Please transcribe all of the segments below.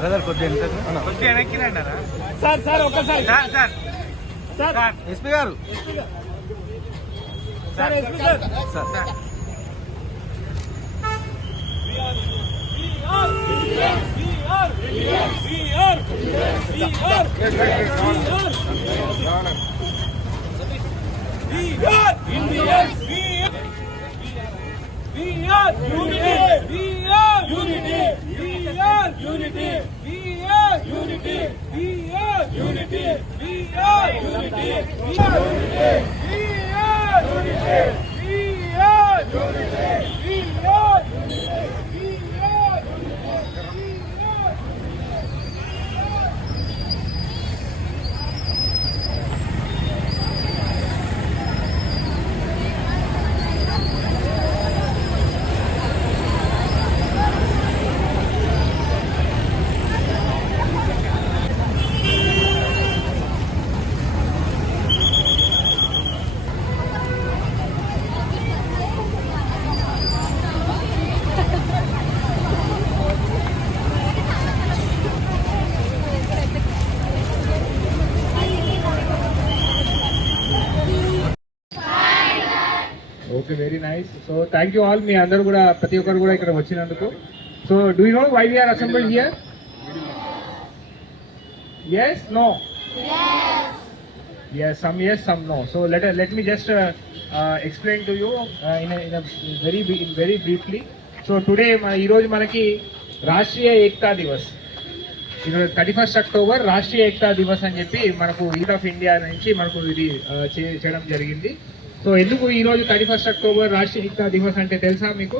Brother కొద్దిగా కొద్దిగా వెనక్కి రండి అన్న. సార్ సార్ ఒక్కసారి. Sir sir. సార్. ఎస్పీ గారు. Sir SP sir sir. Sir unity. We are unity. We are unity. We are unity. We are unity. We are unity. Okay very nice so thank you all మీ అందరూ కూడా ప్రతి ఒక్కరు కూడా ఇక్కడ వచ్చినందుకు. So do you know why we are assembled here yes no yes. Some yes some no. So let let me just uh, uh, explain to you uh, in, a, in a very bri- in very briefly. So today మన ఈరోజు మనకి రాష్ట్రీయ ఏకతా దివస్. ఈరోజు thirty first October Rashtriya Ekta Diwas అని చెప్పి మనకు lead of India నుంచి మనకు ఇది uh, చేయడం జరిగింది. సో ఎందుకు ఈ రోజు thirty first October Rashtriya Ekta Diwas అంటే తెలుసా మీకు?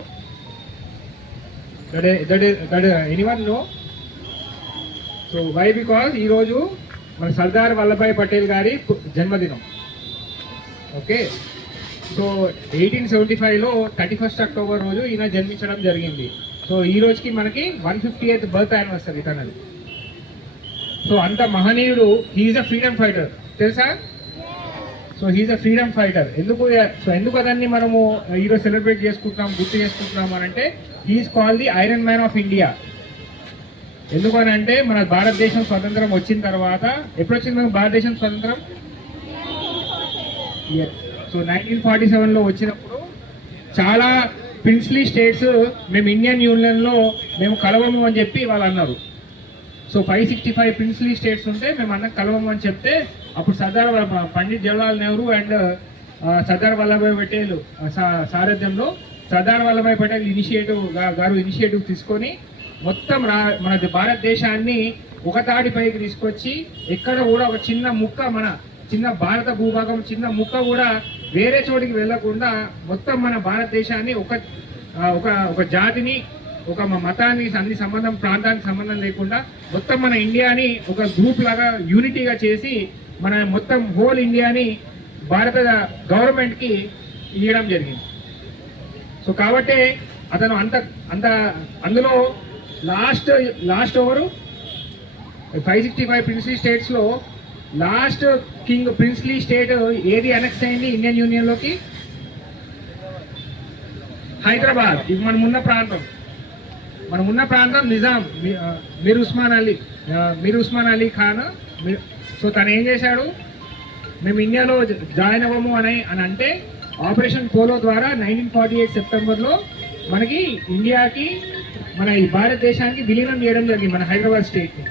Anyone anyone no so why because ఈరోజు మన సర్దార్ వల్లభాయ్ పటేల్ గారి జన్మదినం. ఓకే సో ఎయిటీన్ సెవెంటీ ఫైవ్లో థర్టీ ఫస్ట్ అక్టోబర్ రోజు ఈయన జన్మించడం జరిగింది. సో ఈ రోజుకి మనకి one fifty eighth birth anniversary తనది సో అంత మహనీయుడు he is a freedom fighter తెలుసా? So he is a freedom fighter ఎందుకు సో ఎందుకు అదాన్ని మనము ఈరోజు సెలబ్రేట్ చేసుకుంటున్నాం గుర్తు చేసుకుంటున్నాం అని అంటే he is call the iron man of India ఎందుకని అంటే మన భారతదేశం స్వతంత్రం వచ్చిన తర్వాత ఎప్పుడు వచ్చింది మనకు భారతదేశం స్వతంత్రం? సో నైన్టీన్ ఫార్టీ సెవెన్లో వచ్చినప్పుడు చాలా ప్రిన్స్లీ స్టేట్స్ మేము ఇండియన్ యూనియన్లో మేము కలవము అని చెప్పి వాళ్ళు అన్నారు. So five sixty five princely states ఉంటే మేము అన్న కలవమని చెప్తే అప్పుడు సర్దార్ వల్ల- పండిత్ జవహర్లాల్ నెహ్రూ అండ్ సర్దార్ వల్లభాయ్ పటేల్ సారథ్యంలో సర్దార్ వల్లభాయ్ పటేల్ ఇనిషియేటివ్ గారు ఇనిషియేటివ్ తీసుకొని మొత్తం రా మన భారతదేశాన్ని ఒక తాడిపైకి తీసుకొచ్చి ఎక్కడ కూడా ఒక చిన్న ముక్క మన చిన్న భారత భూభాగం చిన్న ముక్క కూడా వేరే చోటికి వెళ్ళకుండా మొత్తం మన భారతదేశాన్ని ఒక ఒక జాతిని ఒక మా మతాన్ని అన్ని సంబంధం ప్రాంతానికి సంబంధం లేకుండా మొత్తం మన ఇండియాని ఒక గ్రూప్ లాగా యూనిటీగా చేసి మన మొత్తం హోల్ ఇండియాని భారత గవర్నమెంట్కి ఇవ్వడం జరిగింది. సో కాబట్టి అతను అంత అంత అందులో last last over five sixty five princely స్టేట్స్లో లాస్ట్ కింగ్ ప్రిన్స్లీ స్టేట్ ఏది అనెక్స్ అయింది ఇండియన్ యూనియన్లోకి? హైదరాబాద్. ఇది మనం ఉన్న ప్రాంతం. మనం ఉన్న ప్రాంతం నిజాం. మీర్ ఉస్మాన్ అలీ మీర్ ఉస్మాన్ అలీ ఖాన్ సో తను ఏం చేశాడు? మేము ఇండియాలో జాయిన్ అవ్వము అని అని అంటే ఆపరేషన్ పోలో ద్వారా నైన్టీన్ ఫార్టీ ఎయిట్ సెప్టెంబర్లో మనకి ఇండియాకి మన ఈ భారతదేశానికి విలీనం చేయడం జరిగింది మన హైదరాబాద్ స్టేట్ని.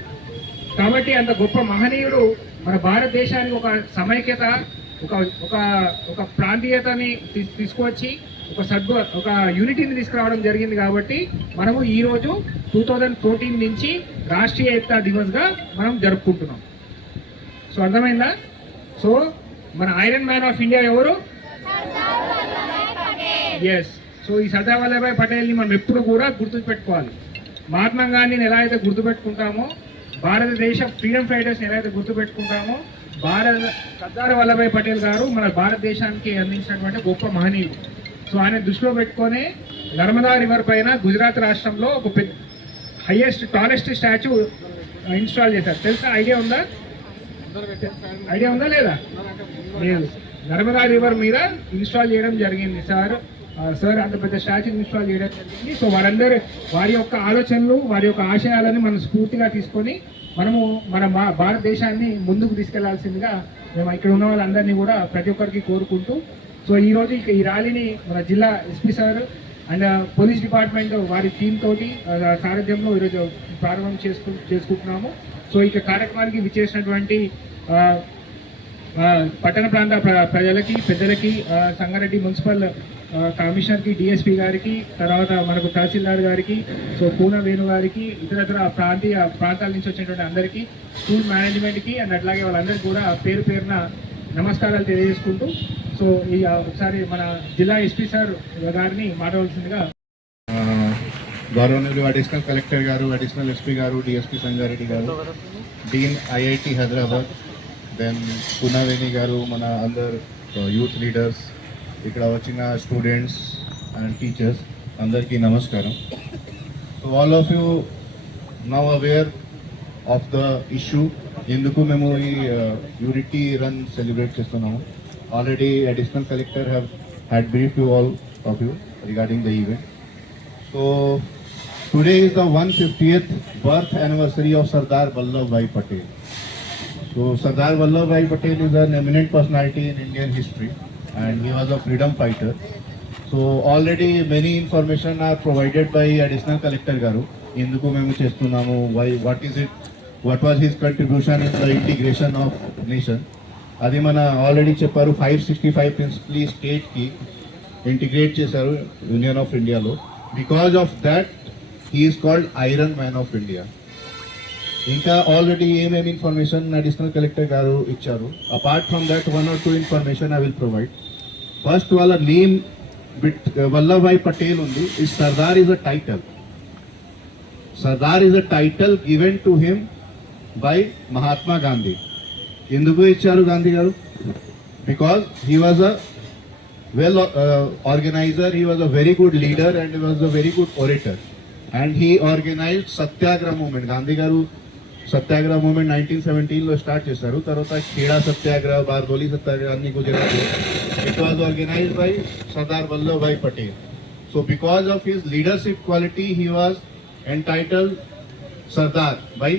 కాబట్టి అంత గొప్ప మహనీయుడు మన భారతదేశానికి ఒక సమైక్యత ఒక ఒక ఒక ప్రాంతీయతని తీసుకొచ్చి ఒక సద్గు ఒక యూనిటీని తీసుకురావడం జరిగింది కాబట్టి మనము ఈరోజు టూ థౌజండ్ ఫోర్టీన్ నుంచి రాష్ట్రీయ ఏకతా దివస్గా మనం జరుపుకుంటున్నాం. సో అర్థమైందా? సో మన ఐరన్ మ్యాన్ ఆఫ్ ఇండియా ఎవరు? ఎస్ సో ఈ సర్దార్ వల్లభాయ్ పటేల్ని మనం ఎప్పుడు కూడా గుర్తుపెట్టుకోవాలి. మహాత్మా గాంధీని ఎలా అయితే గుర్తుపెట్టుకుంటామో భారతదేశ ఫ్రీడమ్ ఫైటర్స్ని ఎలా అయితే గుర్తుపెట్టుకుంటామో భారత సర్దార్ వల్లభాయ్ పటేల్ గారు మన భారతదేశానికి అందించినటువంటి గొప్ప మహనీయుడు. సో ఆయన దృష్టిలో పెట్టుకొని నర్మదా రివర్ పైన గుజరాత్ రాష్ట్రంలో ఒక పెద్ద హైయెస్ట్ టాలెస్ట్ స్టాచ్యూ ఇన్స్టాల్ చేశారు. తెలుసా? ఐడియా ఉందా? ఐడియా ఉందా లేదా? లేదు. నర్మదా రివర్ మీద ఇన్స్టాల్ చేయడం జరిగింది సార్. సార్ అంత పెద్ద స్టాచ్యూ ఇన్స్టాల్ చేయడం జరిగింది. సో వారందరూ వారి యొక్క ఆలోచనలు వారి యొక్క ఆశయాలను మనం స్ఫూర్తిగా తీసుకొని మనము మన మా- భారతదేశాన్ని ముందుకు తీసుకెళ్ళాల్సిందిగా మేము ఇక్కడ ఉన్న వాళ్ళందరినీ కూడా ప్రతి ఒక్కరికి కోరుకుంటూ సో ఈ రోజు ఇక ఈ ర్యాలీని మన జిల్లా SP sir and police department వారి టీమ్ తోటి సారథ్యంలో ఈరోజు ప్రారంభం చేసుకు చేసుకుంటున్నాము. సో ఇక కార్యక్రమానికి విచ్చేసినటువంటి పట్టణ ప్రాంత ప్ర- ప్రజలకి పెద్దలకి సంగారెడ్డి మున్సిపల్ కమిషనర్కి డిఎస్పీ గారికి తర్వాత మనకు తహసీల్దార్ గారికి సో పూన వేణు గారికి ఇతరతర ప్రాంతీయ ప్రాంతాల నుంచి వచ్చినటువంటి అందరికీ స్కూల్ మేనేజ్మెంట్కి అండ్ అట్లాగే వాళ్ళందరికీ కూడా పేరు పేరున నమస్కారాలు తెలియజేసుకుంటూ సో ఈ ఒకసారి మన జిల్లా ఎస్పీ సార్ గారిని మాట్లాడాల్సిందిగా గౌరవనీయులు అడిషనల్ కలెక్టర్ గారు అడిషనల్ ఎస్పీ గారు డిఎస్పీ సంగారెడ్డి గారు dean IIT Hyderabad then Punaveni గారు మన అందరు యూత్ లీడర్స్ ఇక్కడ వచ్చిన స్టూడెంట్స్ అండ్ టీచర్స్ అందరికీ నమస్కారం. So all of you now aware of the issue ఎందుకు మేము ఈ యూనిటీ రన్ సెలబ్రేట్ చేస్తున్నాము. Already additional collector have had brief you all of you regarding the event So today is the 150th birth anniversary of Sardar Vallabhbhai Patel. So Sardar Vallabhbhai Patel is an eminent personality in Indian history and he was a freedom fighter so already many information are provided by additional collector గారు ఎందుకు మేము చేస్తున్నాము why what is it what was his contribution in the integration of nation అది మన already చెప్పారు five sixty five principally స్టేట్కి integrate చేశారు union of ఇండియాలో because of that he is called iron man of India ఇంకా already ఏమేమి information additional collector గారు ఇచ్చారు? Apart from that one or two information I will provide first వాళ్ళ name bit Vallabhbhai Patel ఉంది. ఈ Sardar is a title Sardar is a title given to him by Mahatma Gandhi ఎందుకు ఇచ్చారు గాంధీ గారు? Because he was a well organizer he was a very good leader and and he was a very good orator. And he satyagraha movement Gandhi గారు satyagraha movement nineteen సెవెంటీన్లో start చేశారు తర్వాత ఖేడా సత్యాగ్రహ బార్దోలి సత్యాగ్రహ అన్ని Gujarat it was organized by Sardar Vallabhbhai Patel so because of his leadership quality he was entitled Sardar by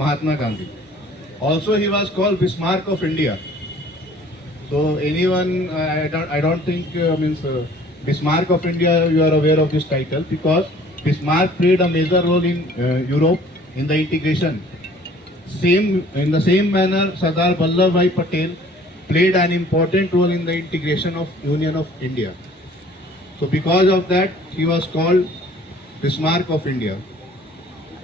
Mahatma Gandhi also he was called Bismarck of India So anyone, uh, I don't, I don't think uh, means uh, Bismarck of India. You are aware of this title because Bismarck played a major role in uh, Europe in the integration. Same in the same manner, Sardar Vallabhbhai Patel played an important role in the integration of Union of India. So because of that, he was called Bismarck of India.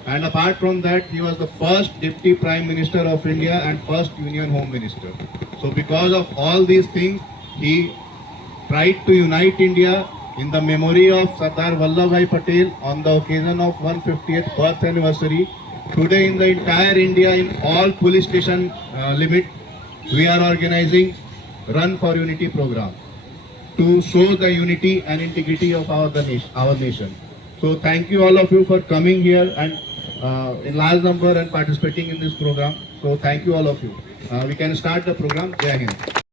And apart from that, he was the first Deputy Prime Minister of India and first Union Home Minister. So because of all these things, he tried to unite India in the memory of Sardar Vallabhbhai Patel on the occasion of 150th birth anniversary. Today in the entire India, in all police station uh, limit, we are organizing Run for Unity program to show the unity and integrity of our, the nation, our nation. So thank you all of you for coming here and uh, in large number and participating in this program. So thank you all of you. Uh, we can start the program. Jai Hind.